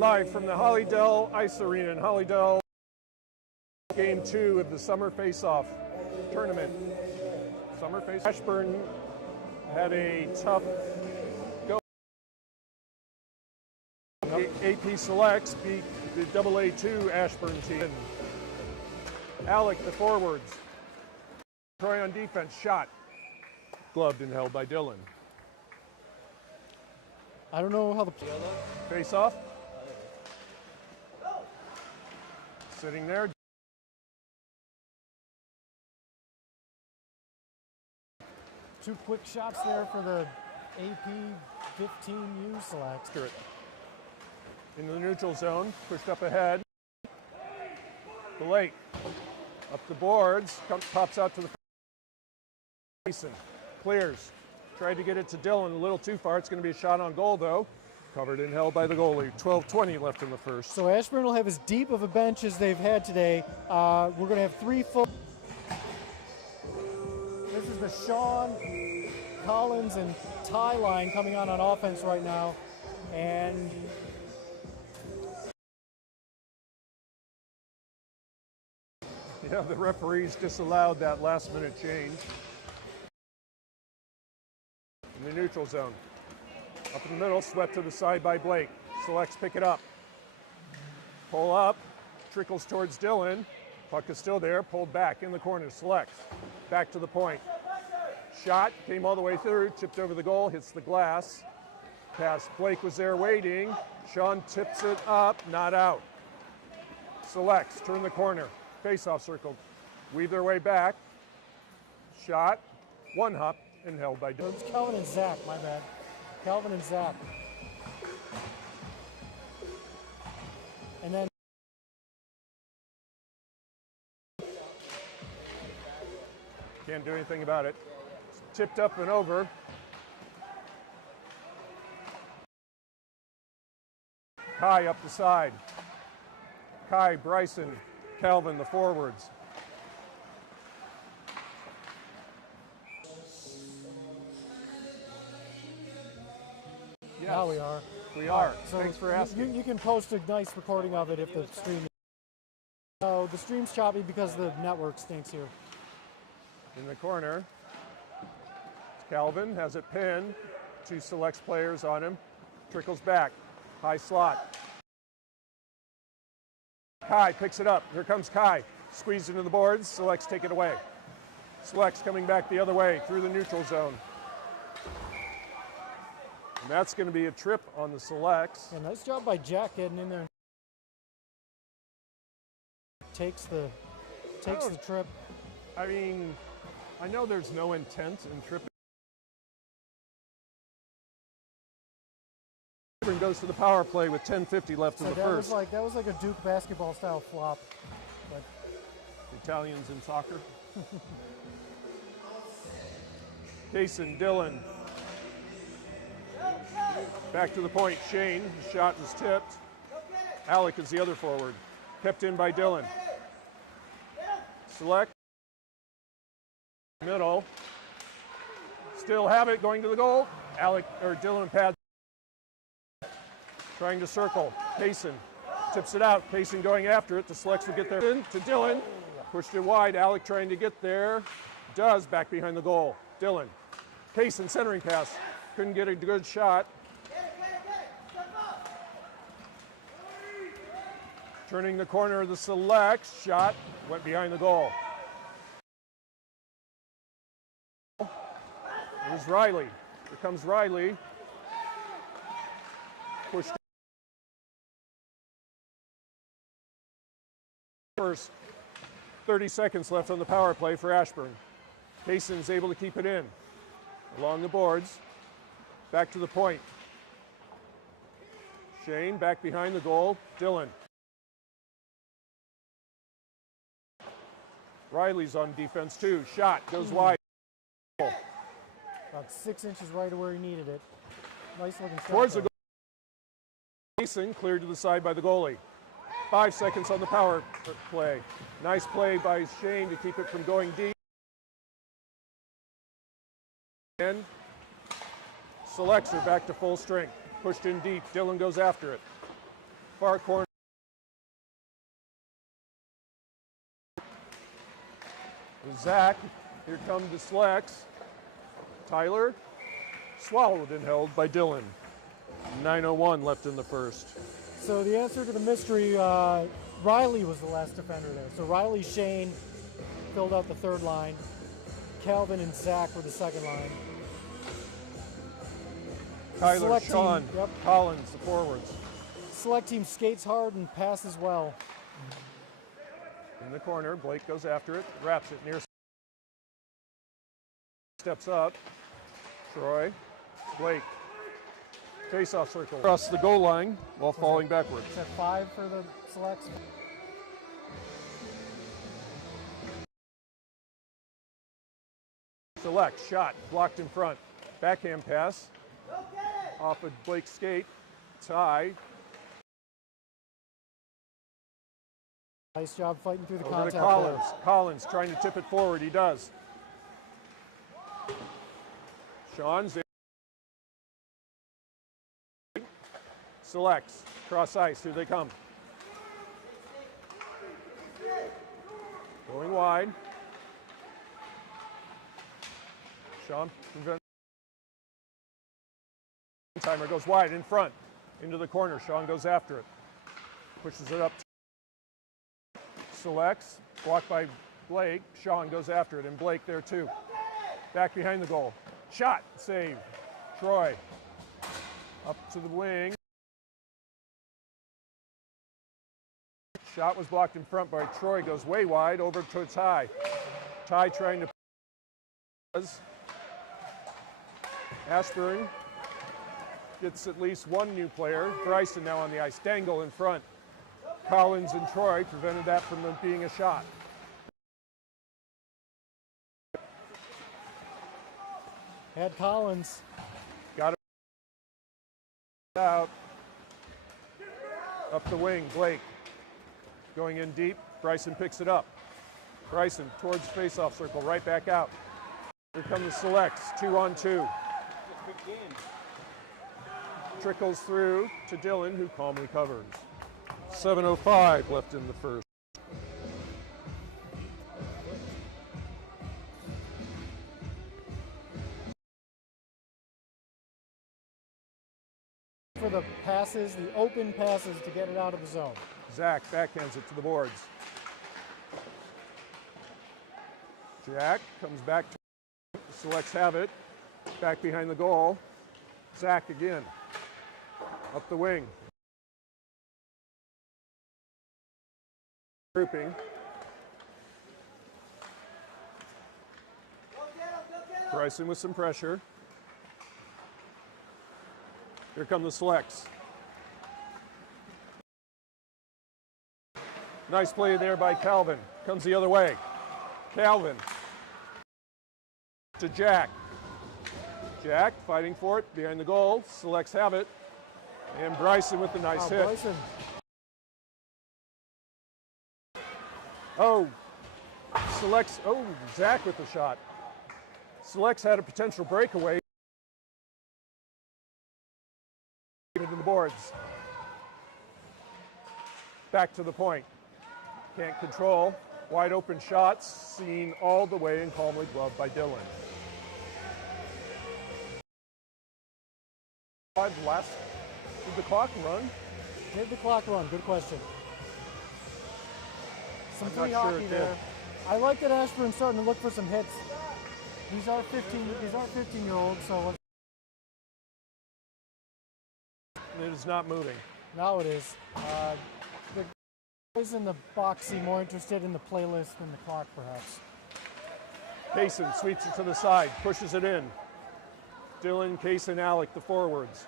Live from the Hollydale Ice Arena in Hollydale, Game 2 of the Summer Face-Off Tournament. Summer Face Ashburn had a tough go. AP Selects beat the AA2 Ashburn team. Alec, the forwards. Troy on defense, shot. Gloved and held by Dylan. I don't know how the Face-off. Sitting there. Two quick shots there for the AP 15U select. Into the neutral zone, pushed up ahead. Blake up the boards, pops out to the Mason. Clears. Tried to get it to Dylan, a little too far. It's going to be a shot on goal, though. Covered and held by the goalie. 12:20 left in the first. So Ashburn will have as deep of a bench as they've had today. We're going to have three full. This is the Sean, Collins, and Ty line coming on offense right now. And yeah, the referees disallowed that last-minute change. In the neutral zone. Up in the middle, swept to the side by Blake. Selects pick it up. Pull up, trickles towards Dylan. Puck is still there, pulled back in the corner. Selects back to the point. Shot, came all the way through, chipped over the goal, hits the glass. Pass, Blake was there waiting. Sean tips it up, not out. Selects, turn the corner. Face-off circle, weave their way back. Shot, one hop, and held by Dylan. It's Calvin and Zach, my bad. Calvin and Zach. And then can't do anything about it. It's tipped up and over. Kai up the side. Kai, Bryson, Calvin, the forwards. Yes, now we are. We are. So thanks for asking. You can post a nice recording of it if the stream. Oh, the stream's choppy because the network stinks here. In the corner, Calvin has it pinned. Two selects players on him. Trickles back. High slot. Kai picks it up. Here comes Kai. Squeezed into the boards. Selects take it away. Selects coming back the other way through the neutral zone. And that's going to be a trip on the selects. Yeah, nice job by Jack getting in there. Takes the trip. I mean, I know there's no intent in tripping. Goes to the power play with 10:50 left in the first. That was like a Duke basketball style flop. But Italians in soccer. Kaysen, Dylan. Back to the point, Shane, his shot was tipped. Alec is the other forward. Kept in by Dylan. Select. Middle. Still have it, going to the goal. Alec, or Dylan pads. Trying to circle. Payson tips it out. Payson going after it. The selects will get there. To Dylan. Pushed it wide. Alec trying to get there. Does, back behind the goal. Dylan. Payson centering pass. Couldn't get a good shot. Turning the corner of the selects. Shot. Went behind the goal. Here's Riley. Here comes Riley. Pushed. First 30 seconds left on the power play for Ashburn. Payson's able to keep it in. Along the boards. Back to the point. Shane back behind the goal. Dylan. Riley's on defense too. Shot goes wide. About 6 inches right of where he needed it. Nice looking shot. Towards the goal. Mason cleared to the side by the goalie. 5 seconds on the power play. Nice play by Shane to keep it from going deep. And selects her back to full strength. Pushed in deep. Dylan goes after it. far corner. Zach, here comes the selects. Tyler, swallowed and held by Dylan. 9:01 left in the first. So the answer to the mystery, Riley was the last defender there. So Riley, Shane filled out the third line. Calvin and Zach were the second line. Tyler, Select Sean, team, yep. Collins, the forwards. Select team skates hard and passes well. In the corner, Blake goes after it, wraps it near. Steps up. Troy, Blake. Face-off circle. Across the goal line while falling backwards. Is that 5 for the selects? Select, shot, blocked in front. Backhand pass. Off of Blake's skate. Tie. Nice job fighting through the Over contact to Collins. there. Collins trying to tip it forward. He does. Sean's in. Selects. Cross ice. Here they come. Going wide. Sean prevents. Timer goes wide in front. Into the corner. Sean goes after it. Pushes it up. Selects. Blocked by Blake. Sean goes after it. And Blake there too. Back behind the goal. Shot. Save. Troy. Up to the wing. Shot was blocked in front by Troy. Goes way wide over to Ty. Ty trying to. Ashburn gets at least one new player. Bryson now on the ice. Dangle in front. Collins and Troy prevented that from being a shot. Had Collins. Got it out. Up the wing, Blake. Going in deep. Bryson picks it up. Bryson towards face-off circle, right back out. Here come the selects, 2-on-2. Trickles through to Dylan, who calmly covers. 7:05 left in the first. For the passes, the open passes to get it out of the zone. Zach backhands it to the boards. Jack comes back to selects have it. Back behind the goal. Zach again. Up the wing. Grouping. Bryson with some pressure. Here come the selects. Nice play there by Calvin. Comes the other way. Calvin to Jack. Jack fighting for it behind the goal. Selects have it. And Bryson with the nice hit. Bryson. Oh, Selects. Oh, Zach with the shot. Selects had a potential breakaway. Into the boards. Back to the point. Can't control. Wide open shots, seen all the way and calmly gloved by Dylan. Last, did the clock run? Did the clock run? Good question. Some I'm free not sure hockey it there. did. I like that Ashburn's starting to look for some hits. These are 15-year-olds, so It is not moving. now it is. The guys in the box seem more interested in the playlist than the clock, perhaps. Kaysen sweeps it to the side, pushes it in. Dylan, Kaysen, Alec, the forwards.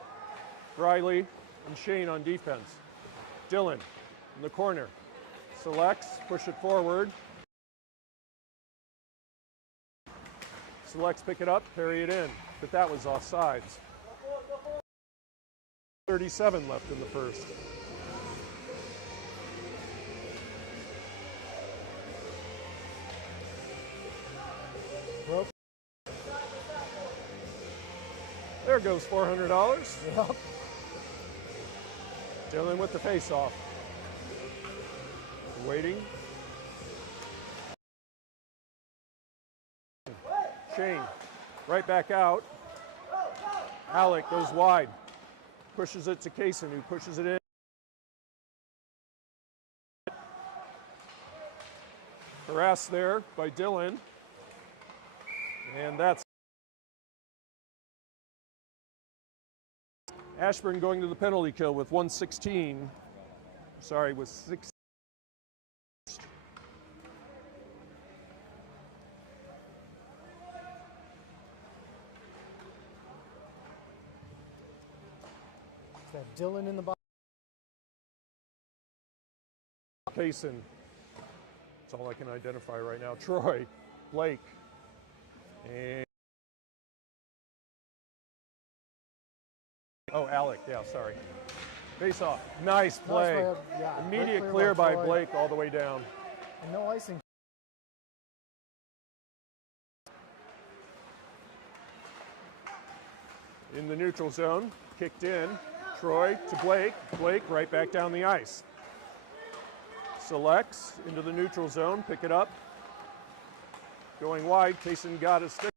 Riley and Shane on defense. Dylan in the corner. Selects, push it forward. Selects, pick it up, carry it in. But that was offsides. 37 left in the first. Broke. There goes $400. Yep. Dillon with the face-off. Waiting. Shane, right back out. Alec goes wide. Pushes it to Kaysen, who pushes it in. Harassed there by Dillon. And that's Ashburn going to the penalty kill with 1:16. Sorry, with 6. Got Dillon in the box. Kaysen. That's all I can identify right now. Troy, Blake, and Alec. Yeah, sorry. Face off. Nice play. Nice play. Yeah, immediate clear by Blake all the way down. And no icing. In the neutral zone, kicked in. Troy to Blake. Blake right back down the ice. Selects into the neutral zone, pick it up. Going wide, Kaysen got his stick.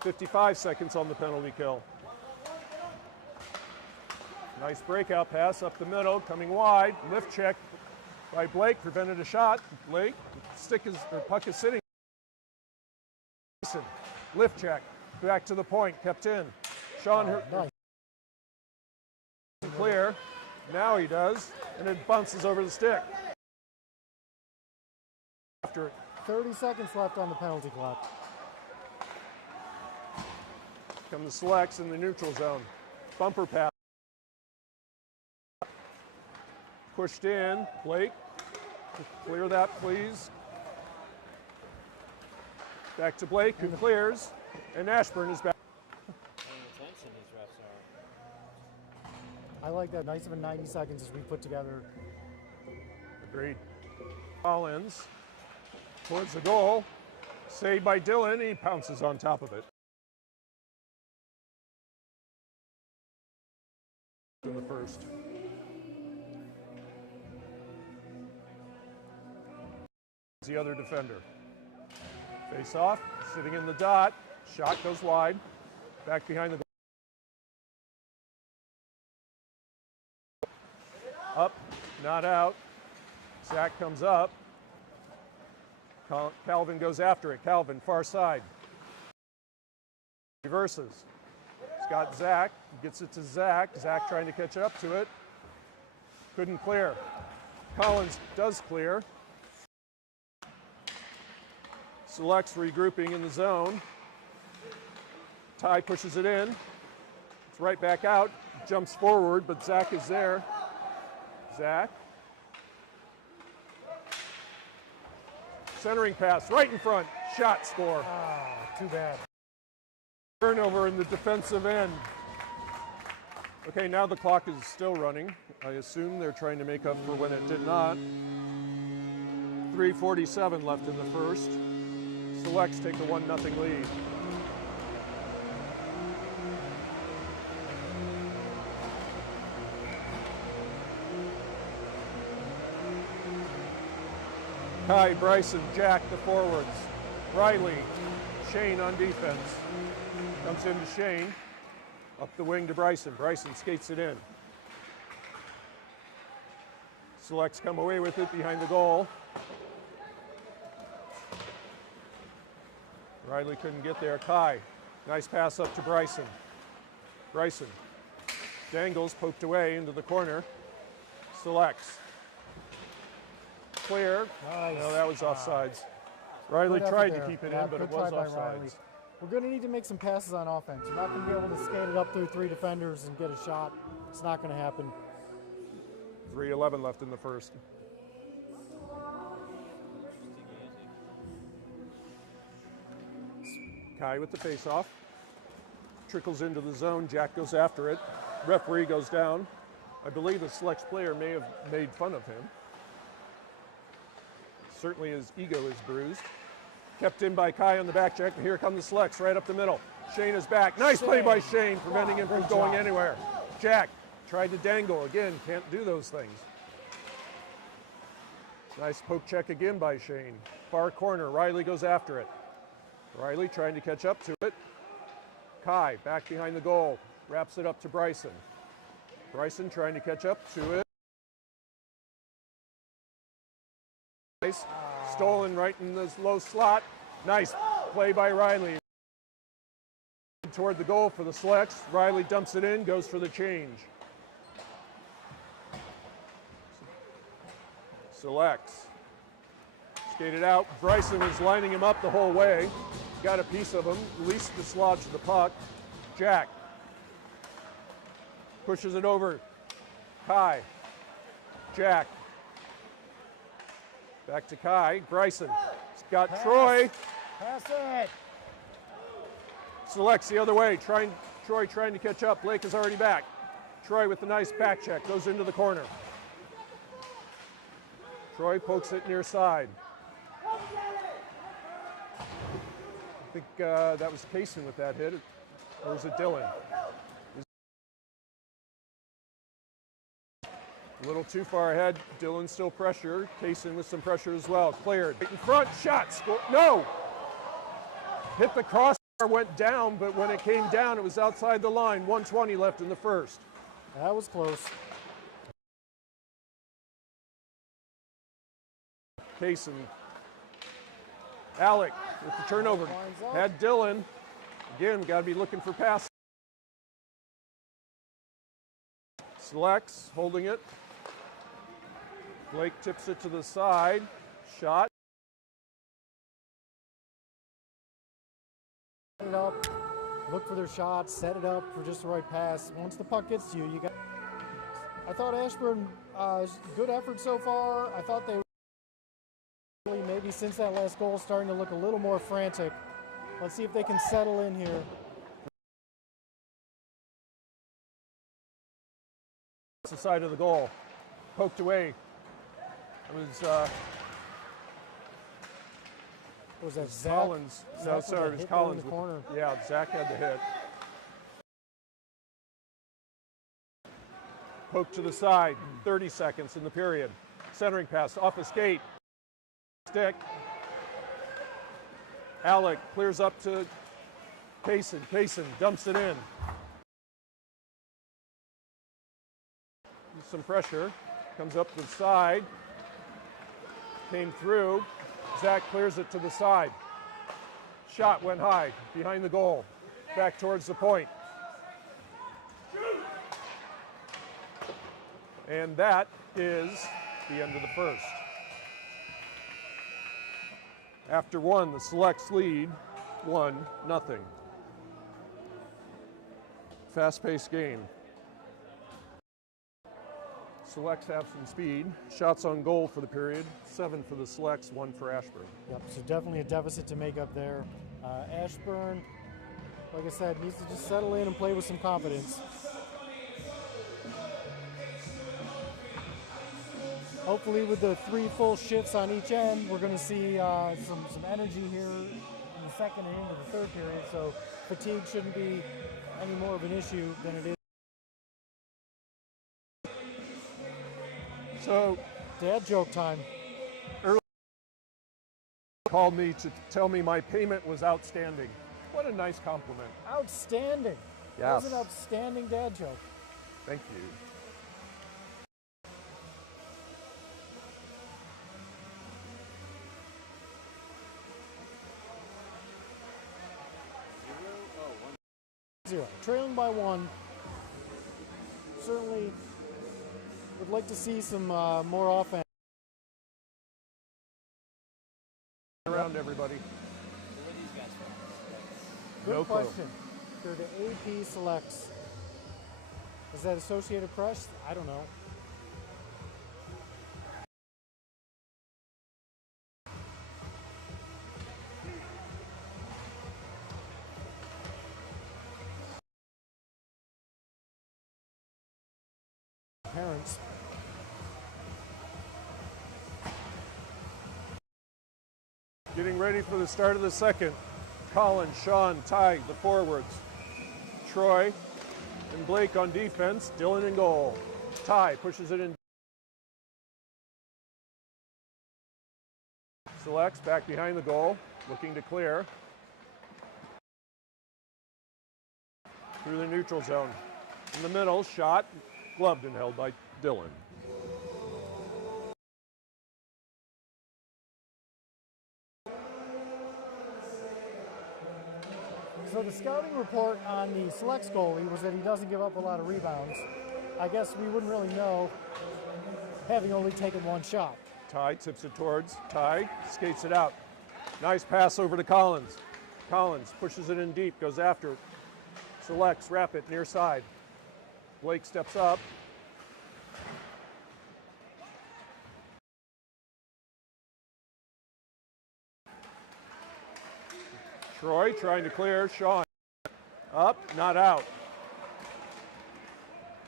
55 seconds on the penalty kill. Nice breakout pass up the middle, coming wide. Lift check by Blake, prevented a shot. Blake, puck is sitting. Kaysen, lift check, back to the point, kept in. Sean Nice. Clear. Now he does, and it bounces over the stick. After 30 seconds left on the penalty clock. come the selects in the neutral zone. Bumper pass. Pushed in. Blake, clear that, please. Back to Blake, who clears, and Ashburn is back. I like that. Nice of a 90 seconds as we put together. Agreed. Collins towards the goal. Saved by Dillon. He pounces on top of it. In the first. The other defender. Face off. Sitting in the dot. Shot goes wide. Back behind the goal. Up, not out. Zach comes up. Calvin goes after it. Calvin, far side. Reverses. He's got Zach. Gets it to Zach. Zach trying to catch up to it. Couldn't clear. Collins does clear. Selects regrouping in the zone. Ty pushes it in. It's right back out. Jumps forward, but Zach is there. Zach. Centering pass, right in front. Shot, score. Too bad. Turnover in the defensive end. Okay, now the clock is still running. I assume they're trying to make up for when it did not. 3:47 left in the first. Selects take the 1-0 lead. Kai, Bryson, Jack, the forwards. Riley, Shane on defense. Comes into Shane. Up the wing to Bryson. Bryson skates it in. Selects come away with it behind the goal. Riley couldn't get there. Kai, nice pass up to Bryson. Bryson dangles, poked away into the corner. Selects. Clear. Nice. No, that was offsides. Riley tried to keep it in, but it was offsides. We're going to need to make some passes on offense. You're not going to be able to skate it up through 3 defenders and get a shot. It's not going to happen. 3:11 left in the first. Kai with the face-off. Trickles into the zone. Jack goes after it. Referee goes down. I believe the Selects player may have made fun of him. Certainly his ego is bruised. Kept in by Kai on the back check. Here come the selects right up the middle. Shane is back. Nice play by Shane, preventing him from going anywhere. Jack tried to dangle. Again, can't do those things. Nice poke check again by Shane. Far corner, Riley goes after it. Riley trying to catch up to it. Kai back behind the goal. Wraps it up to Bryson. Bryson trying to catch up to it. Nice. Stolen right in this low slot. Nice play by Riley. Toward the goal for the selects. Riley dumps it in, goes for the change. Selects. Skated out. Bryson was lining him up the whole way. Got a piece of him. Released the dislodge of the puck. Jack. Pushes it over. Kai. Jack. Back to Kai. Bryson. He's got Troy. Pass it. Selects the other way. Troy trying to catch up. Blake is already back. Troy with a nice back check. Goes into the corner. Troy pokes it near side. I think that was Kaysen with that hit. Or was it Dylan? A little too far ahead. Dylan still pressure. Kaysen with some pressure as well. Cleared. Right in front. Shot. Score. No! Hit the crossbar, went down, but when it came down, it was outside the line. 1:20 left in the first. That was close. Kaysen. Alec with the turnover. Had Dylan. Again, got to be looking for passes. Selects, holding it. Blake tips it to the side. Shot. Set it up. Look for their shots. Set it up for just the right pass. Once the puck gets to you, you got. I thought Ashburn, good effort so far. I thought they maybe since that last goal starting to look a little more frantic. Let's see if they can settle in here. It's the side of the goal. Poked away. It was that Zach? Collins. No, sorry, it was Collins. In the corner. Yeah, Zach had the hit. Poke to the side. 30 seconds in the period. Centering pass off a skate. Stick. Alec clears up to Kaysen. Kaysen dumps it in. Some pressure. Comes up the side. Came through. Zach clears it to the side. Shot went high behind the goal. Back towards the point. And that is the end of the first. After one, the Selects lead 1-0. Fast-paced game. Selects have some speed. Shots on goal for the period. 7 for the Selects, 1 for Ashburn. Yep, so definitely a deficit to make up there. Ashburn, like I said, needs to just settle in and play with some confidence. Hopefully with the 3 full shifts on each end, we're going to see some energy here in the second and into the third period. So fatigue shouldn't be any more of an issue than it is. So, dad joke time. Earlier called me to tell me my payment was outstanding. What a nice compliment. Outstanding. Yes. That was an outstanding dad joke. Thank you. Trailing by 1. Certainly would like to see some more offense. Around everybody. Good question. They're the AP Selects. Is that Associated Press? I don't know. Parents. Getting ready for the start of the second. Colin, Sean, Ty, the forwards. Troy and Blake on defense. Dylan in goal. Ty pushes it in. Selects back behind the goal, looking to clear. Through the neutral zone. In the middle, shot, gloved and held by Dylan. So the scouting report on the Selects goalie was that he doesn't give up a lot of rebounds. I guess we wouldn't really know, having only taken one shot. Ty tips it towards Ty, skates it out. Nice pass over to Collins. Collins pushes it in deep, goes after it. Selects, wrap it near side. Blake steps up. Troy trying to clear. Sean up, not out.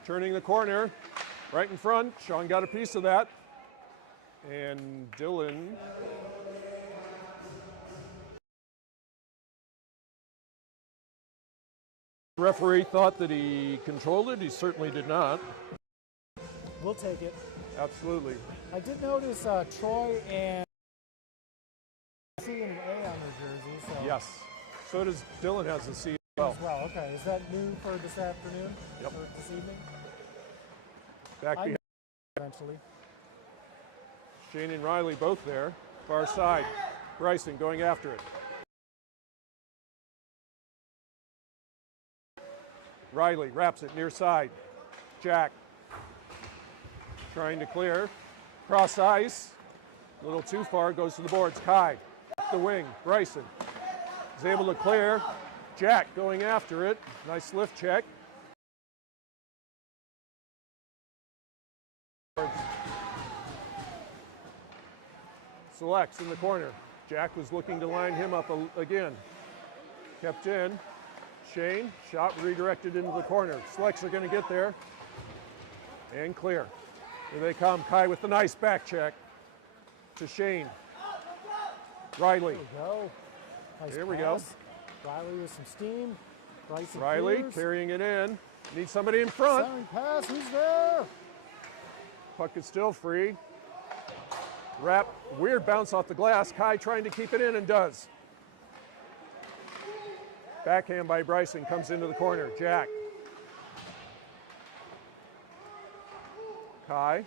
Turning the corner, right in front. Sean got a piece of that. And Dylan. The referee thought that he controlled it. He certainly did not. We'll take it. Absolutely. I did notice Troy and C and an A on their jersey. So. Yes. So does Dylan has the C as well. Okay. Is that new for this afternoon? Yep. Or this evening? Back behind. Eventually. Shane and Riley both there. Far side. Bryson going after it. Riley wraps it near side. Jack trying to clear. Cross ice. A little too far. Goes to the boards. Kai. The wing. Bryson is able to clear. Jack going after it. Nice lift check. Selects in the corner. Jack was looking to line him up again. Kept in. Shane, shot redirected into the corner. Selects are going to get there. And clear. Here they come. Kai with the nice back check to Shane. Riley. There we go. Nice Here we pass. Riley with some steam. Bryson Riley clears. carrying it in. Needs somebody in front. Centering pass. Who's there? Puck is still free. Wrap, weird bounce off the glass. Kai trying to keep it in and does. Backhand by Bryson comes into the corner. Jack. Kai.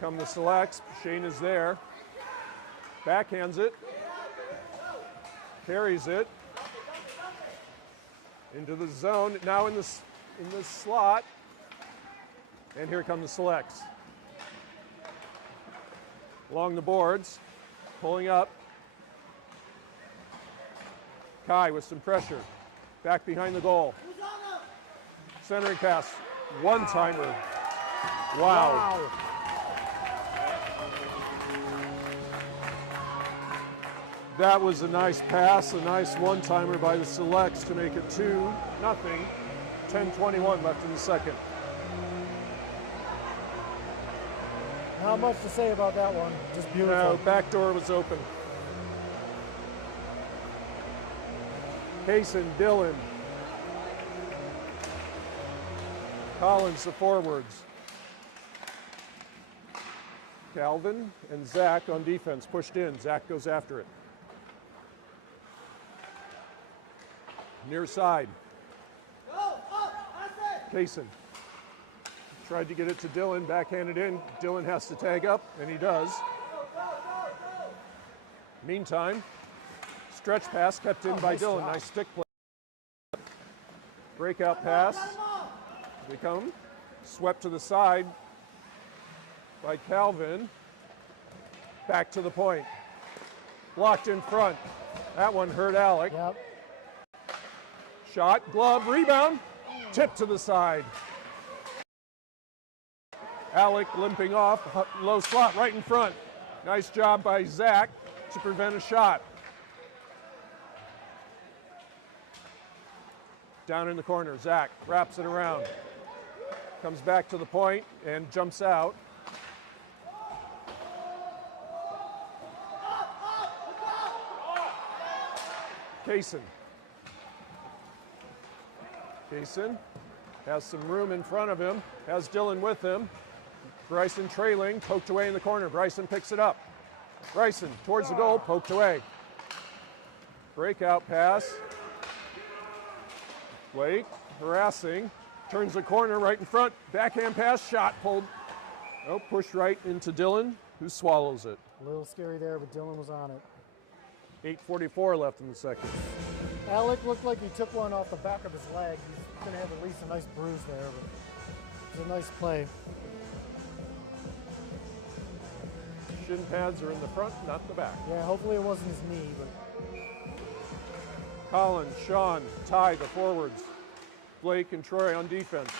Come the selects. Shane is there. Backhands it. Carries it. Into the zone. Now in the slot. And here come the selects. Along the boards, pulling up. Kai with some pressure. Back behind the goal. Centering pass. One-timer. Wow. That was a nice pass, a nice one-timer by the selects to make it 2-0. 10:21 left in the second. Not much to say about that one. Just beautiful. No, back door was open. Kaysen, Dylan. Collins, the forwards. Calvin and Zach on defense, pushed in. Zach goes after it. Near side. Kaysen. Tried to get it to Dylan, backhanded in. Dylan has to tag up, and he does. Meantime, stretch pass kept in by Dylan. Nice stick play. Breakout pass. They come. Swept to the side by Calvin. Back to the point. Blocked in front. That one hurt Alec. Yep. Shot, glove, rebound. Tip to the side. Alec limping off, low slot right in front. Nice job by Zach to prevent a shot. Down in the corner, Zach wraps it around. Comes back to the point and jumps out. Kaysen. Kaysen has some room in front of him, has Dillon with him. Bryson trailing, poked away in the corner. Bryson picks it up. Bryson towards the goal, poked away. Breakout pass. Blake harassing, turns the corner right in front. Backhand pass, shot pulled. Oh, pushed right into Dillon, who swallows it. A little scary there, but Dillon was on it. 8:44 left in the second. Alec looked like he took one off the back of his leg. He's going to have at least a nice bruise there, but it was a nice play. Shin pads are in the front, not the back. Yeah, hopefully it wasn't his knee, but Collins, Sean, Ty, the forwards. Blake and Troy on defense.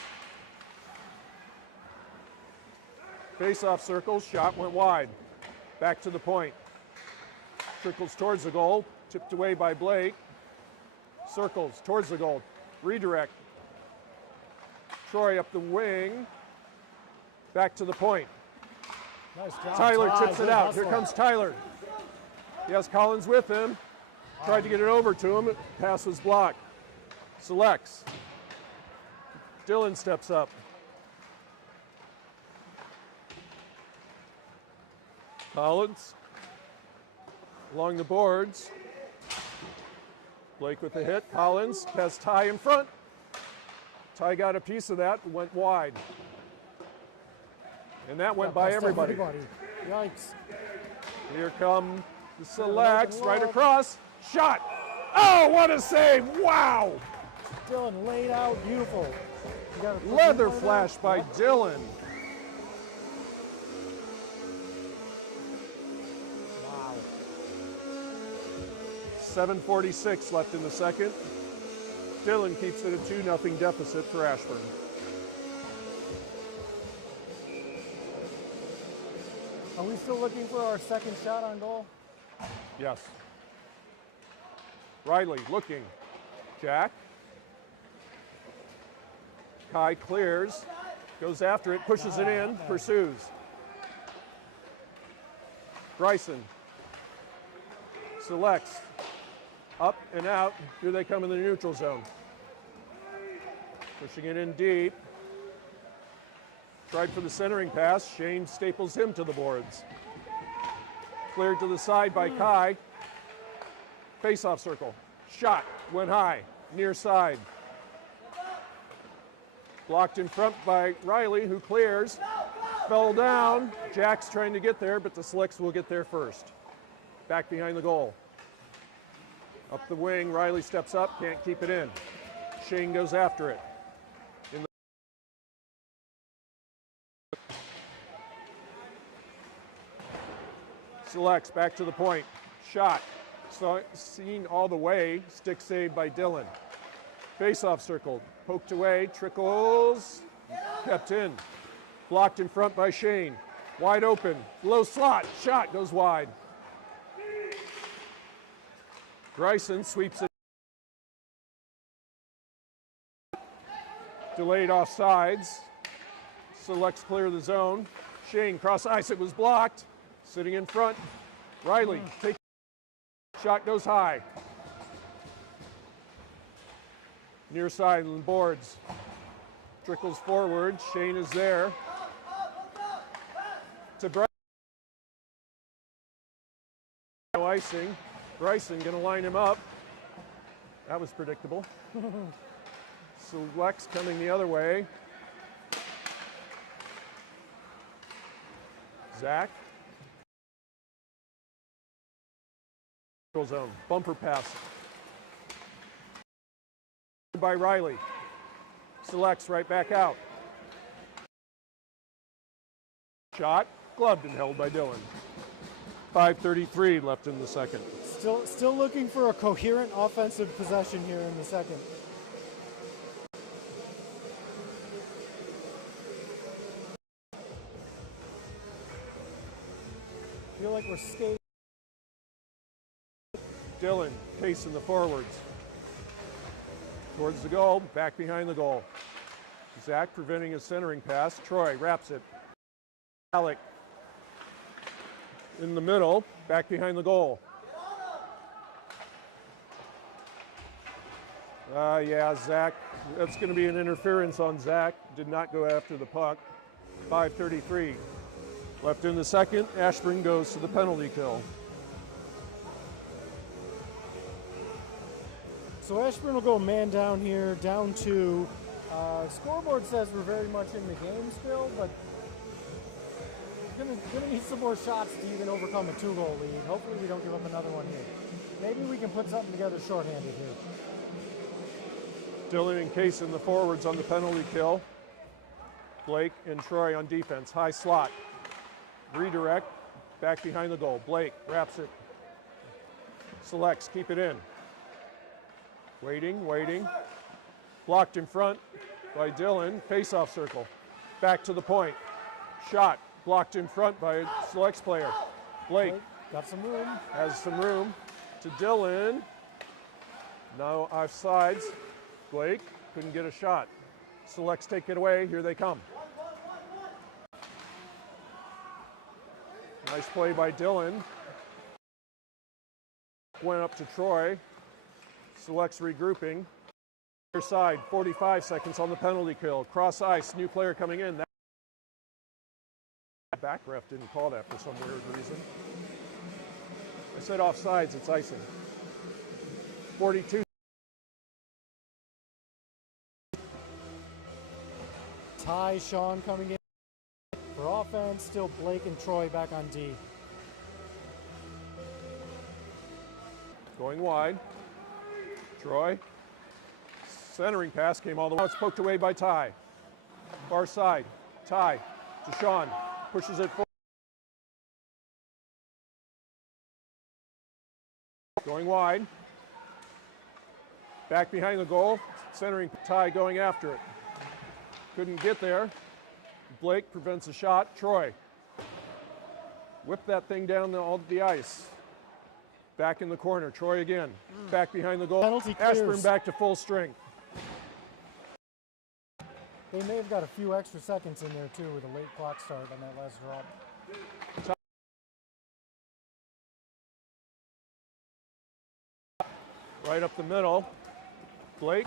Face-off circles, shot went wide. Back to the point. Trickles towards the goal, tipped away by Blake. Circles towards the goal, redirect. Troy up the wing, back to the point. nice job. Tyler Ty. tips it Good out. hustle. Here comes Tyler. He has Collins with him. Tried to get it over to him. Pass was blocked. Selects. Dillon steps up. Collins along the boards. Blake with the hit. Collins has Ty in front. Ty got a piece of that, went wide. And that went by Past everybody. Yikes. Here come the selects, right across. Shot. Oh, what a save. Wow. Dillon laid out beautiful. You got a Leather flash by Dillon. Wow. 7:46 left in the second. Dillon keeps it a 2-0 deficit for Ashburn. Are we still looking for our second shot on goal? Yes. Riley looking. Jack. Kai clears, goes after it, pushes it in, pursues. Bryson selects, up and out. Here they come in the neutral zone. Pushing it in deep. Tried for the centering pass. Shane staples him to the boards. Cleared to the side by Kai. Face-off circle. Shot, went high, near side. Blocked in front by Riley, who clears. Fell down. Jack's trying to get there, but the Slicks will get there first. Back behind the goal. Up the wing, Riley steps up, can't keep it in. Shane goes after it. Selects back to the point. Shot. Seen all the way. Stick saved by Dillon. Face-off circle. Poked away. Trickles. Kept in. Blocked in front by Shane. Wide open. Low slot. Shot goes wide. Bryson sweeps it. Delayed offsides. Selects clear the zone. Shane cross ice. It was blocked. Sitting in front. Riley takes. Shot goes high. Near side and boards. Trickles forward. Shane is there. To Bryson. No icing. Bryson going to line him up. That was predictable. Selects coming the other way. Zach. Zone. Bumper pass. By Riley. Selects right back out. Shot. Gloved and held by Dillon. 5:33 left in the second. Still looking for a coherent offensive possession here in the second. Feel like we're skating. Dillon pacing the forwards. Towards the goal, back behind the goal. Zach preventing a centering pass. Troy wraps it. Alec in the middle, back behind the goal. Yeah, Zach. That's going to be an interference on Zach. Did not go after the puck. 5:33 left in the second. Ashburn goes to the penalty kill. So Ashburn will go man down here, down 2. Scoreboard says we're very much in the game still, but gonna need some more shots to even overcome a 2-goal lead. Hopefully we don't give up another one here. Maybe we can put something together shorthanded here. Dylan and Case in the forwards on the penalty kill. Blake and Troy on defense. High slot. Redirect. Back behind the goal. Blake wraps it. Selects. Keep it in. Waiting. Blocked in front by Dylan. Face-off circle. Back to the point. Shot. Blocked in front by a Selects player. Blake got some room. Has some room to Dylan. Now offsides. Blake couldn't get a shot. Selects take it away. Here they come. Nice play by Dylan. Went up to Troy. Selects regrouping. Other side, 45 seconds on the penalty kill. Cross ice, new player coming in. That back ref didn't call that for some weird reason. I said offsides, it's icing. 42. Ty, Sean coming in for offense. Still Blake and Troy back on D. Going wide. Troy. Centering pass came all the way. It's poked away by Ty. Far side. Ty to Sean. Pushes it forward. Going wide. Back behind the goal. Centering Ty going after it. Couldn't get there. Blake prevents a shot. Troy. Whip that thing down the ice. Back in the corner. Troy again. Back behind the goal. Penalty clears. Ashburn back to full strength. They may have got a few extra seconds in there too with a late clock start on that last drop. Right up the middle. Blake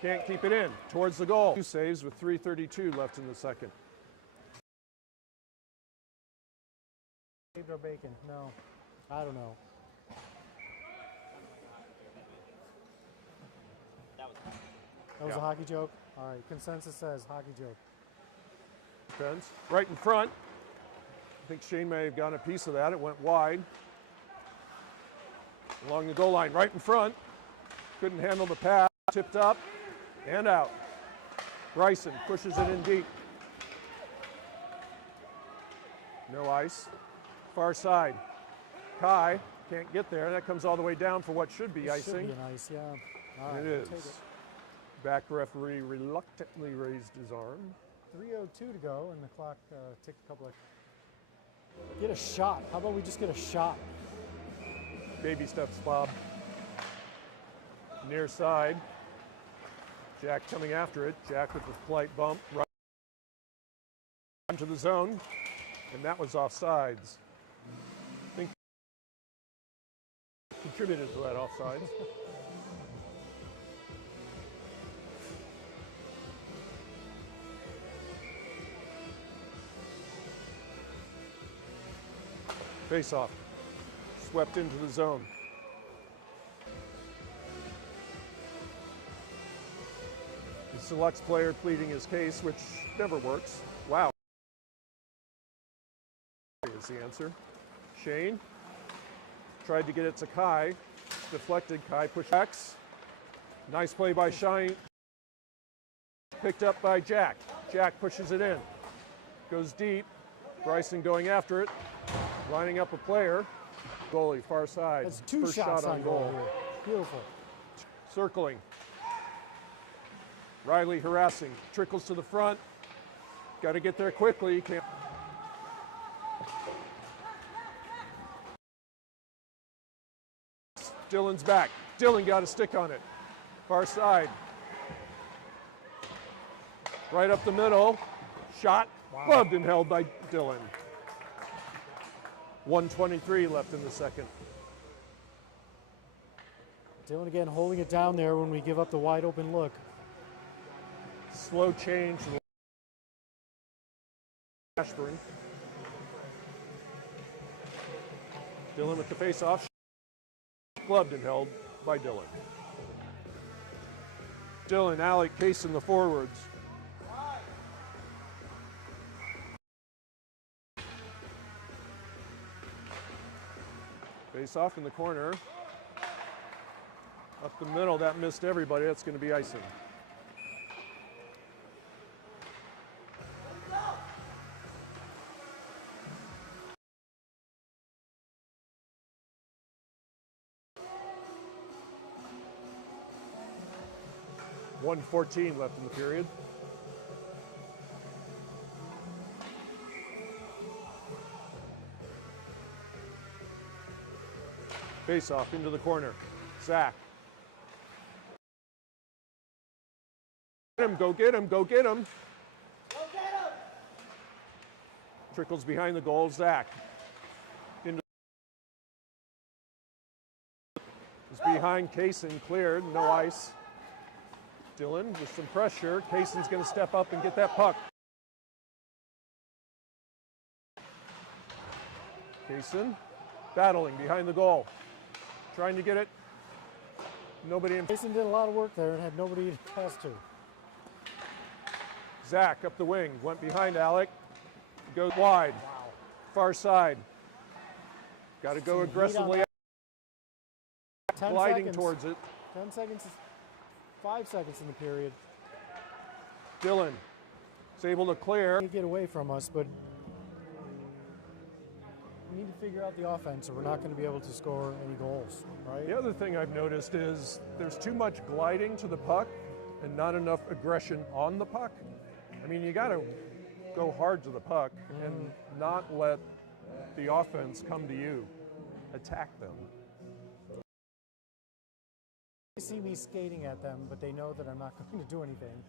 can't keep it in. Towards the goal. 2 saves with 3:32 left in the second. Saved our bacon. No. I don't know. That was a hockey joke? All right, consensus says hockey joke. Defense. Right in front. I think Shane may have gotten a piece of that. It went wide. Along the goal line, right in front. Couldn't handle the pass. Tipped up and out. Bryson pushes it in deep. No ice. Far side. Kai can't get there. That comes all the way down for what should be icing. Should be an ice, yeah. All right, It is. we'll take it. Back referee reluctantly raised his arm. 3:02 to go, and the clock ticked a couple of. Get a shot. How about we just get a shot? Baby steps, Bob. Near side. Jack coming after it. Jack with the slight bump. Right into the zone. And that was offsides. I think contributed to that offsides. Face off. Swept into the zone. The Selects player pleading his case, which never works. Wow. Is the answer. Shane tried to get it to Kai. Deflected. Kai pushed back. Nice play by Shine. Picked up by Jack. Jack pushes it in. Goes deep. Bryson going after it. Lining up a player. Goalie, far side. That's 2 First shots shot on goal here. Beautiful. Circling. Riley harassing. Trickles to the front. Got to get there quickly. Can't. Dylan's back. Dylan got a stick on it. Far side. Right up the middle. Shot. Wow. Gloved and held by Dylan. 1:23 left in the second. Dillon again holding it down there when we give up the wide open look. Slow change. Ashburn. Dillon with the face-off. Gloved and held by Dillon. Dillon, Alec, Case in the forwards. Face-off in the corner. Up the middle, that missed everybody. That's going to be icing. .1:14 left in the period. Face off into the corner. Zach. Go get him, go get him. Go get him. Trickles behind the goal, Zach. Into is behind Kaysen, cleared, no ice. Dillon with some pressure. Kaysen's going to step up and get that puck. Kaysen battling behind the goal. Trying to get it. Nobody in. Kaysen did a lot of work there and had nobody to pass to. Zach up the wing. Went behind Alec. Goes wide. Wow. Far side. Got to go aggressively. 10 gliding seconds. towards it. 10 seconds. 5 seconds in the period. Dillon is able to clear. They get away from us, but we need to figure out the offense or we're not going to be able to score any goals, right? The other thing I've noticed is there's too much gliding to the puck and not enough aggression on the puck. I mean, you got to go hard to the puck and not let the offense come to you. Attack them. They see me skating at them, but they know that I'm not going to do anything.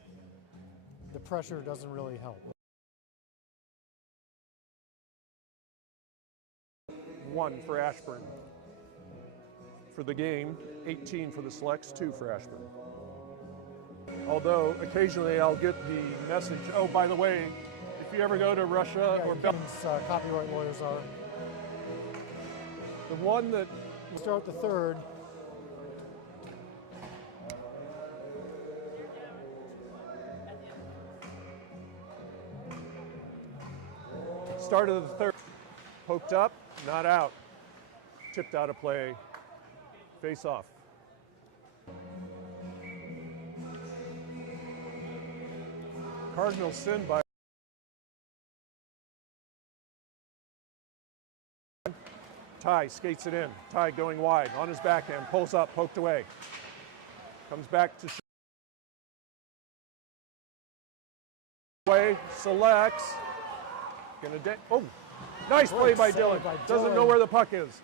The pressure doesn't really help. 1 for Ashburn. For the game, 18 for the Selects, 2 for Ashburn. Although occasionally I'll get the message, oh, by the way, if you ever go to Russia or Belarus, copyright lawyers are. the one that We'll start the third. start of the third, poked up, not out, tipped out of play, face off. Cardinals sin by Ty skates it in. Ty going wide on his backhand, pulls up, poked away. Comes back to away, selects. Oh, nice play by Dillon. Doesn't know where the puck is.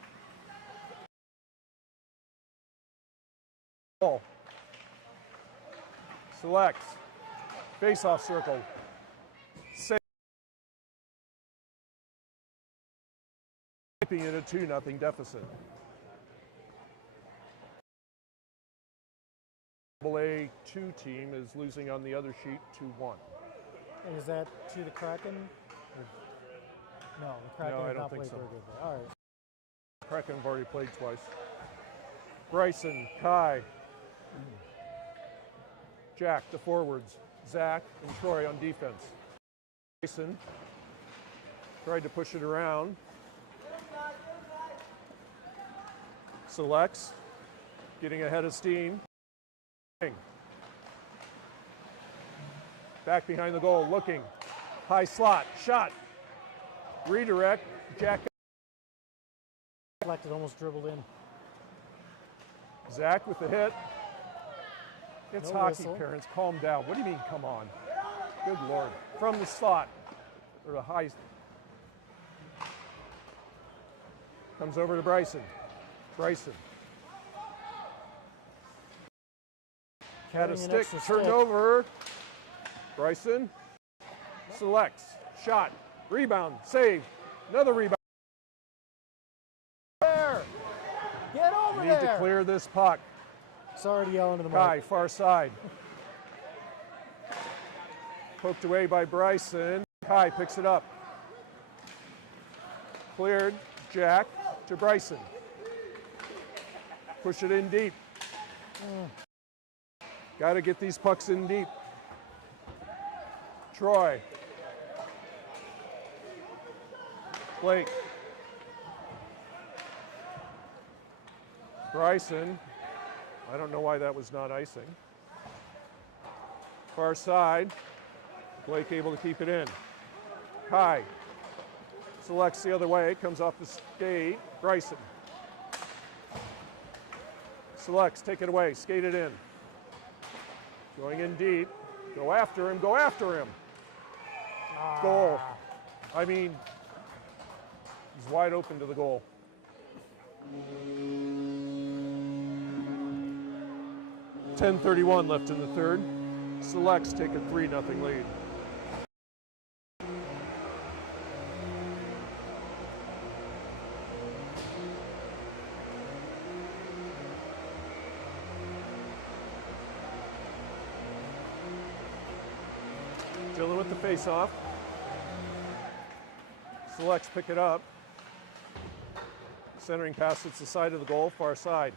Ball. Selects. Face-off circle. Save. Keeping it a 2-0 deficit. AA2 team is losing on the other sheet 2-1. And is that to the Kraken? No, the Kraken No, I have don't not think played so. very good there. All right. Kraken have already played twice. Bryson, Kai, Jack, the forwards, Zach and Troy on defense. Bryson tried to push it around. Selects, getting ahead of steam. Back behind the goal, looking. High slot, shot. Redirect, Jack. Collected, almost dribbled in. Zach with the hit. It's No hockey, whistle. parents. Calm down. What do you mean, come on? Good Lord. From the slot, or the high. Comes over to Bryson. Bryson. Had a Carrying an stick, extra turned stick. over. Bryson selects, shot, rebound, save, another rebound. There! Get over Need there! to clear this puck. Sorry to yell into the Kai, mic. far side. Poked away by Bryson. Kai picks it up. Cleared. Jack to Bryson. Push it in deep. Got to get these pucks in deep. Troy. Blake. Bryson. I don't know why that was not icing. Far side. Blake able to keep it in. Kai. Selects the other way. Comes off the skate. Bryson. Selects. Take it away. Skate it in. Going in deep. Go after him. Go after him. Goal. I mean, he's wide open to the goal. .10:31 left in the third. Selects take a 3-0 lead. Dillon with the face-off. Selects pick it up. Centering pass hits the side of the goal, far side.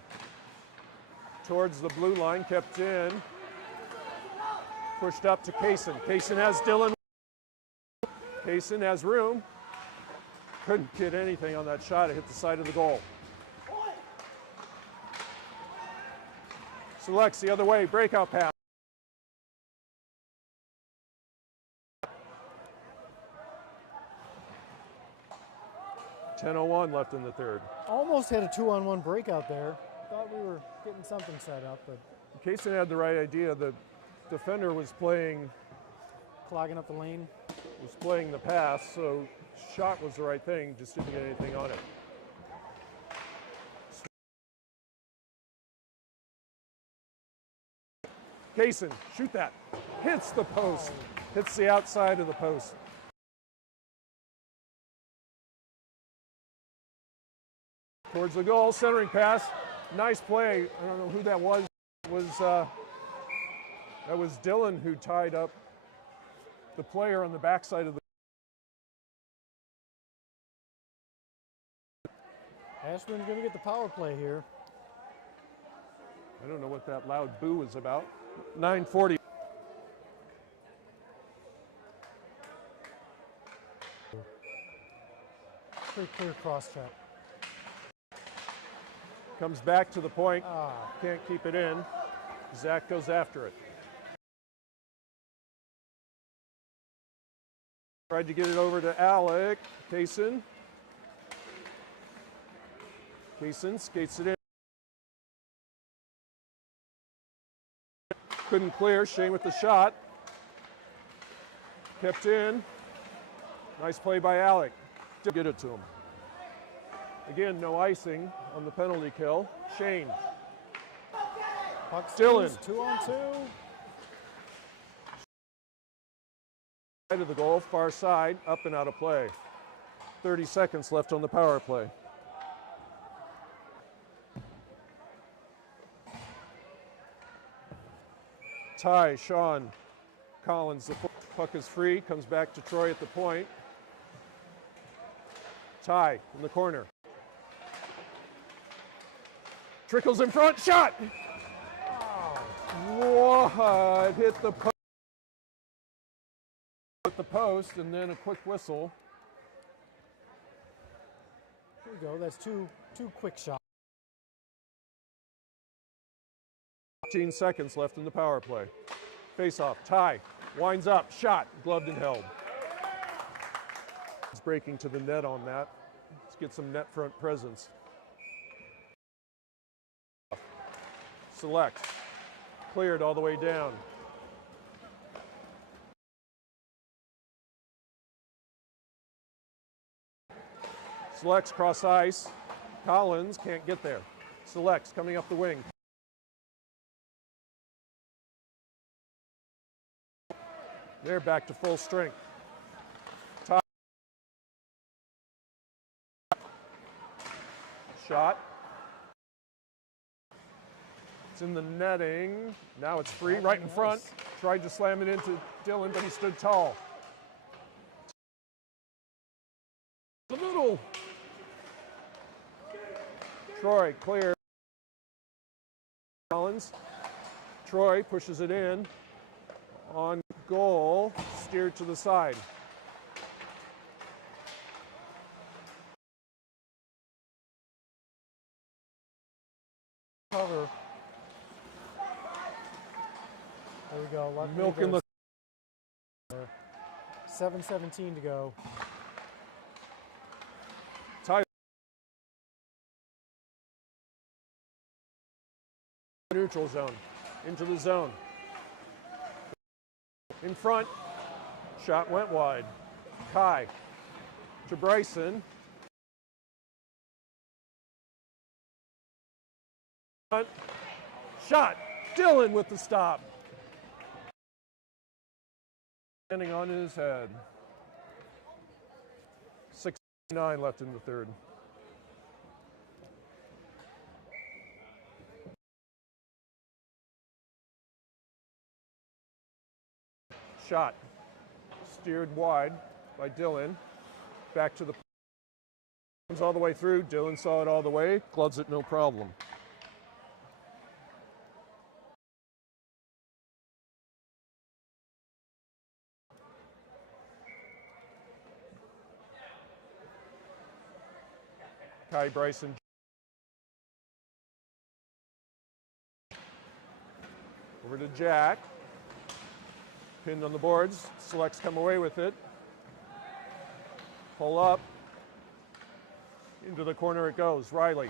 Towards the blue line, kept in. Pushed up to Kaysen. Kaysen has Dillon. Kaysen has room. Couldn't get anything on that shot. It hit the side of the goal. Selects the other way, breakout pass. .10:01 left in the third. Almost had a 2-on-1 breakout there. Thought we were getting something set up, but Kaysen had the right idea. The defender was playing clogging up the lane. the pass, so shot was the right thing, just didn't get anything on it. Kaysen, shoot that. Hits the post. Hits the outside of the post. Towards the goal, centering pass. Nice play. I don't know who that was. That was Dillon who tied up the player on the backside of the. Ashburn's going to get the power play here. I don't know what that loud boo was about. 9:40. Pretty clear cross check. Comes back to the point. Can't keep it in. Zach goes after it. Tried to get it over to Alec. Kaysen. Kaysen skates it in. Couldn't clear. Shane with the shot. Kept in. Nice play by Alec. Get it to him. Again, no icing on the penalty kill. Shane. Dillon. 2-on-2. Side of the goal, far side, up and out of play. 30 seconds left on the power play. Ty, Sean, Collins, the puck is free, comes back to Troy at the point. Ty in the corner. Trickles in front, shot! Whoa, it hit the post. At the post, and then a quick whistle. Here we go. That's two quick shots. 15 seconds left in the power play. Face off, Ty, winds up, shot, gloved and held. It's breaking to the net on that. Let's get some net front presence. Select, cleared all the way down. Selects cross ice. Collins can't get there. Selects coming up the wing. They're back to full strength. Top. Shot. It's in the netting. Now it's free, right in front. Tried to slam it into Dillon, but he stood tall. The middle. Troy clear. Collins. Troy pushes it in. On goal, steered to the side. Cover. There we go. Milking the 7:17 to go. tie. Neutral zone. Into the zone. In front. Shot went wide. Kai to Bryson. Shot. Dillon with the stop. Standing on his head. 6:09 left in the third. Shot. Steered wide by Dillon. Back to the. Comes all the way through. Dillon saw it all the way. Gloves it no problem. Kai Bryson. Over to Jack. Pinned on the boards. Selects come away with it. Pull up. Into the corner it goes. Riley.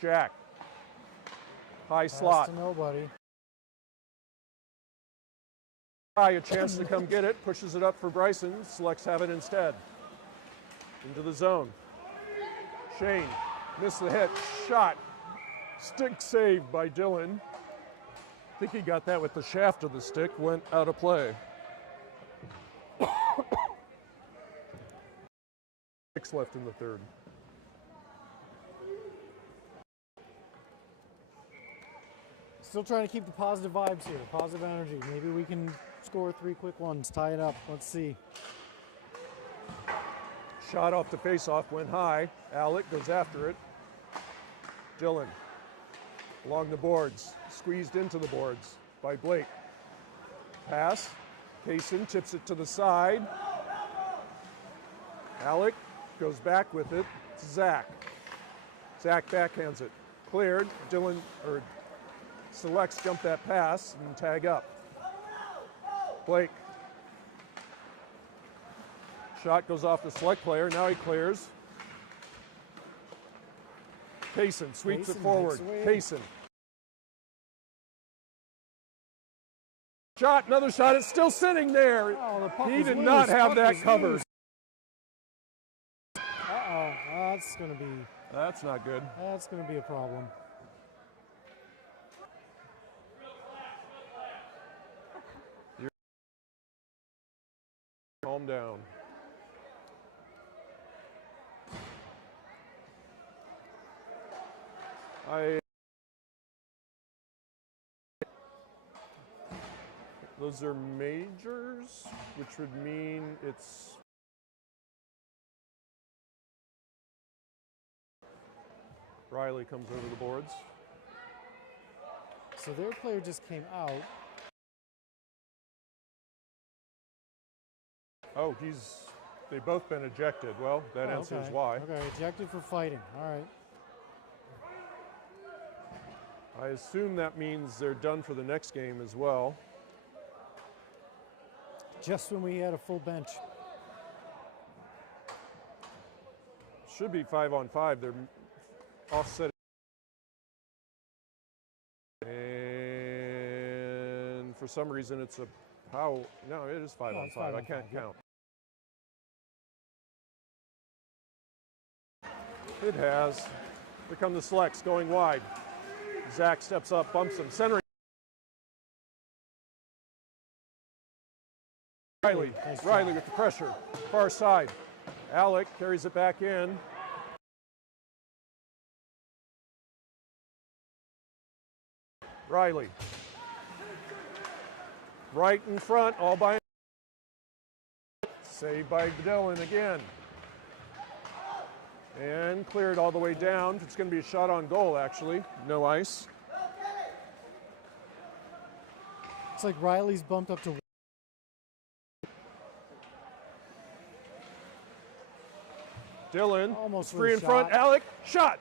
Jack. High slot. To nobody. A chance to come get it. Pushes it up for Bryson. Selects have it instead. Into the zone. Shane. Missed the hit. Shot. Stick saved by Dillon. I think he got that with the shaft of the stick. Went out of play. 6 left in the third. Still trying to keep the positive vibes here, positive energy. Maybe we can score 3 quick ones, tie it up. Let's see. Shot off the faceoff, went high. Alec goes after it. Dillon along the boards, squeezed into the boards by Blake. Pass. Kaysen tips it to the side. Alec goes back with it. Zach. Zach backhands it. Cleared. Dillon or selects jump that pass and tag up. Blake. Shot goes off the select player. Now he clears. Kaysen sweeps it forward. Kaysen. Shot, another shot. It's still sitting there. Oh, he did not have that covered. Uh-oh, that's going to be... That's not good. That's going to be a problem. Calm down. Those are majors, which would mean it's Riley comes over the boards. So their player just came out. Oh, they've both been ejected. Well, that answers why. Okay, ejected for fighting. All right. I assume that means they're done for the next game as well. Just when we had a full bench. Should be 5-on-5. They're offset. And for some reason it's a no, it is 5-on-5. I can't count. It has. Here come the selects going wide. Zach steps up, bumps him, centering. Riley with the pressure, far side. Alec carries it back in. Riley. Right in front, all by saved by Dillon again. And cleared all the way down. It's going to be a shot on goal, actually. No ice. It's like Riley's bumped up to. Dillon, Almost free in with a front. shot. Alec, shot.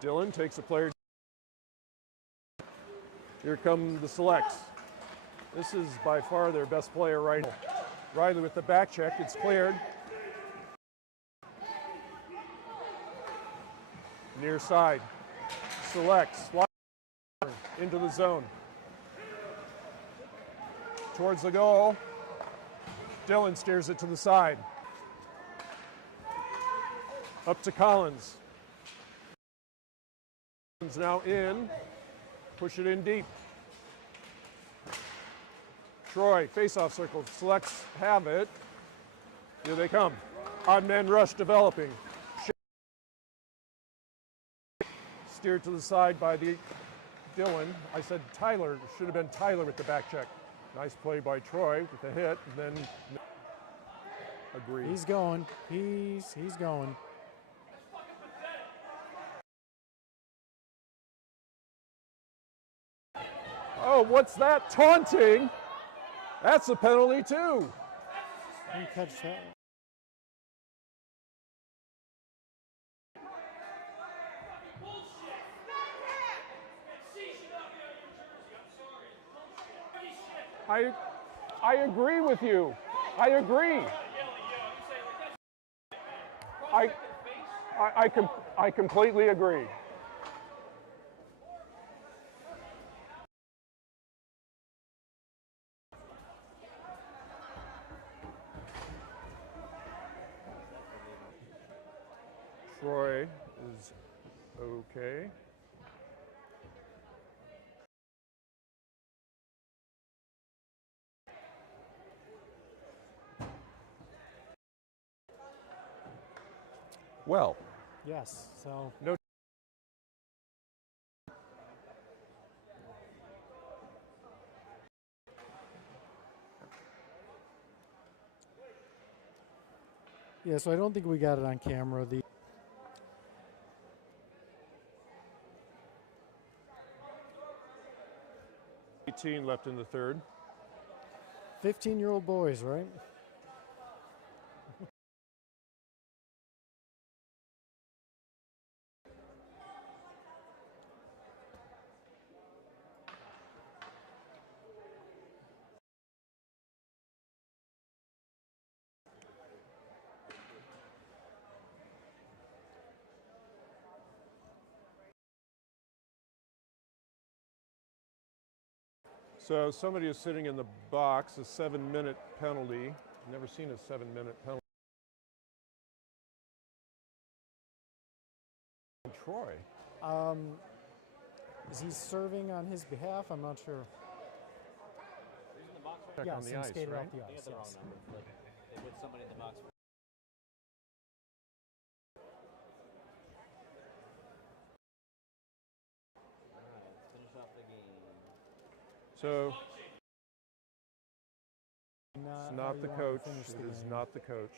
Dillon takes a player. Here come the selects. This is by far their best player right now. Riley with the back check. It's cleared. Near side. Selects. Into the zone. Towards the goal. Dillon steers it to the side. Up to Collins. Collins now in. Push it in deep. Troy, face-off circle. Selects have it. Here they come. Odd man rush developing. Steered to the side by the Dillon. I said Tyler. Should have been Tyler with the back check. Nice play by Troy with the hit. And then agreed. He's going. He's going. Oh, what's that? Taunting. That's a penalty too. He catch that. I agree with you. I agree. I completely agree. Troy is okay. Well, Yes. So no. yeah. So I don't think we got it on camera. The 18 left in the third. 15-year-old boys, right? So somebody is sitting in the box, a 7-minute penalty. Never seen a 7-minute penalty. Troy. Is he serving on his behalf? I'm not sure. Check Yes, on the and ice, skated right? off the ice. Yes. They put somebody in the box. Let's finish off the game. So Not it's how not you the wanna coach. finish the It is game. not the coach.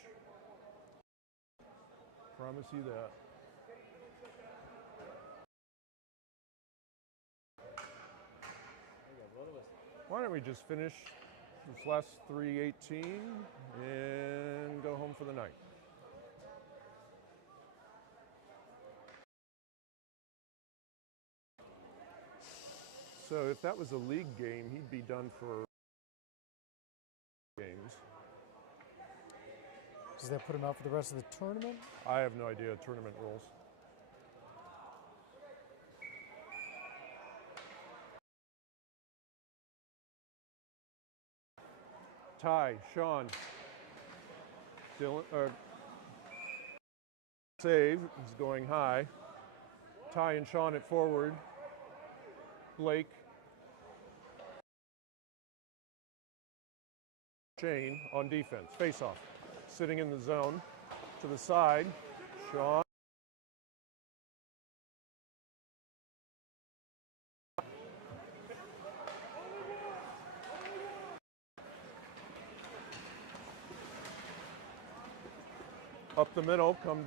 Promise you that. Why don't we just finish this last 3:18 and go home for the night? So if that was a league game, he'd be done for games. Does that put him out for the rest of the tournament? I have no idea tournament rules. Ty, Sean, Dylan, save is going high. Ty and Sean at forward. Blake. Shane on defense. Face off. Sitting in the zone to the side. Sean. Up the middle comes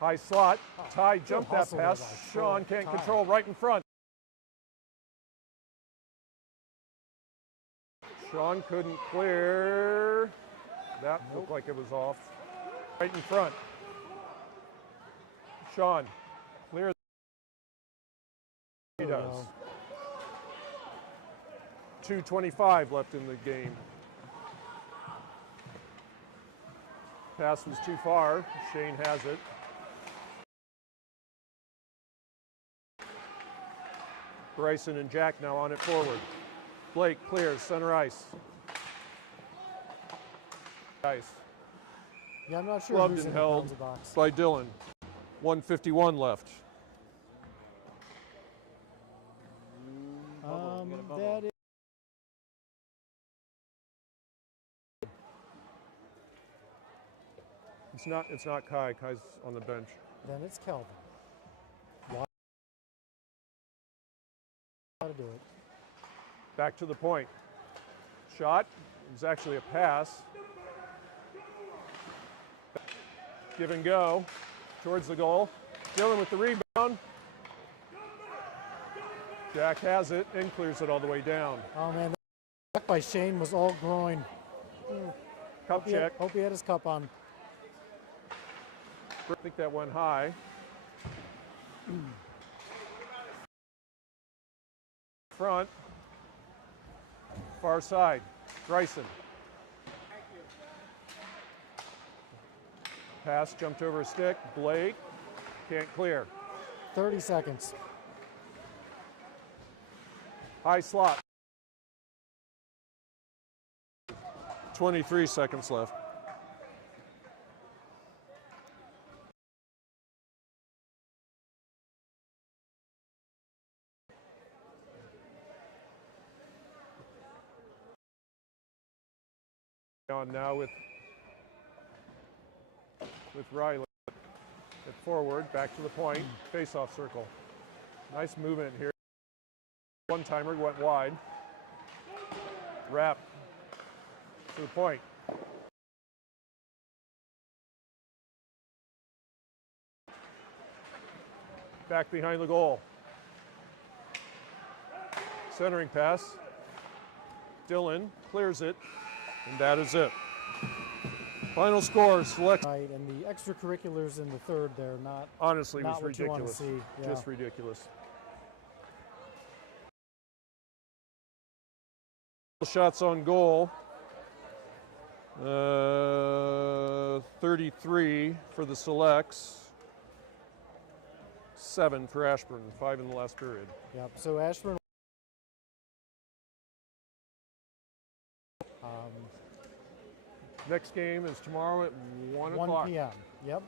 high slot. Ty jumped that hustle there pass. by Sean can't Ty. control right in front. Sean couldn't clear. That looked like it was off. Right in front. Sean, clear. He There we does. go. 2:25 left in the game. Pass was too far. Shane has it. Bryson and Jack now on it forward. Blake clears, center ice. Ice. Yeah, I'm not sure Gloved who's and in the held penalty box. by Dylan. 1:51 left. That is It's not Kai. Kai's on the bench. then it's Kelvin. Why? How to do it? Back to the point. Shot. It was actually a pass. Give and go towards the goal. Dylan with the rebound. Jack has it and clears it all the way down. Oh man, that block by Shane was all groin. Cup check. Hope he had his cup on. I think that went high. Front. Far side. Bryson. Pass jumped over a stick. Blake can't clear. 30 seconds. High slot. 23 seconds left. On now with Riley at forward, back to the point, face-off circle. Nice movement here. One-timer went wide. Wrap to the point. Back behind the goal. Centering pass. Dylan clears it, and that is it. Final score, select. Right, and the extracurriculars in the third there, not Honestly, it was not what you want to ridiculous. see. Yeah. Just ridiculous. Shots on goal. 33 for the Selects. 7 for Ashburn. 5 in the last period. Yep. So Ashburn. Next game is tomorrow at 1 1 o'clock. p.m. Yep.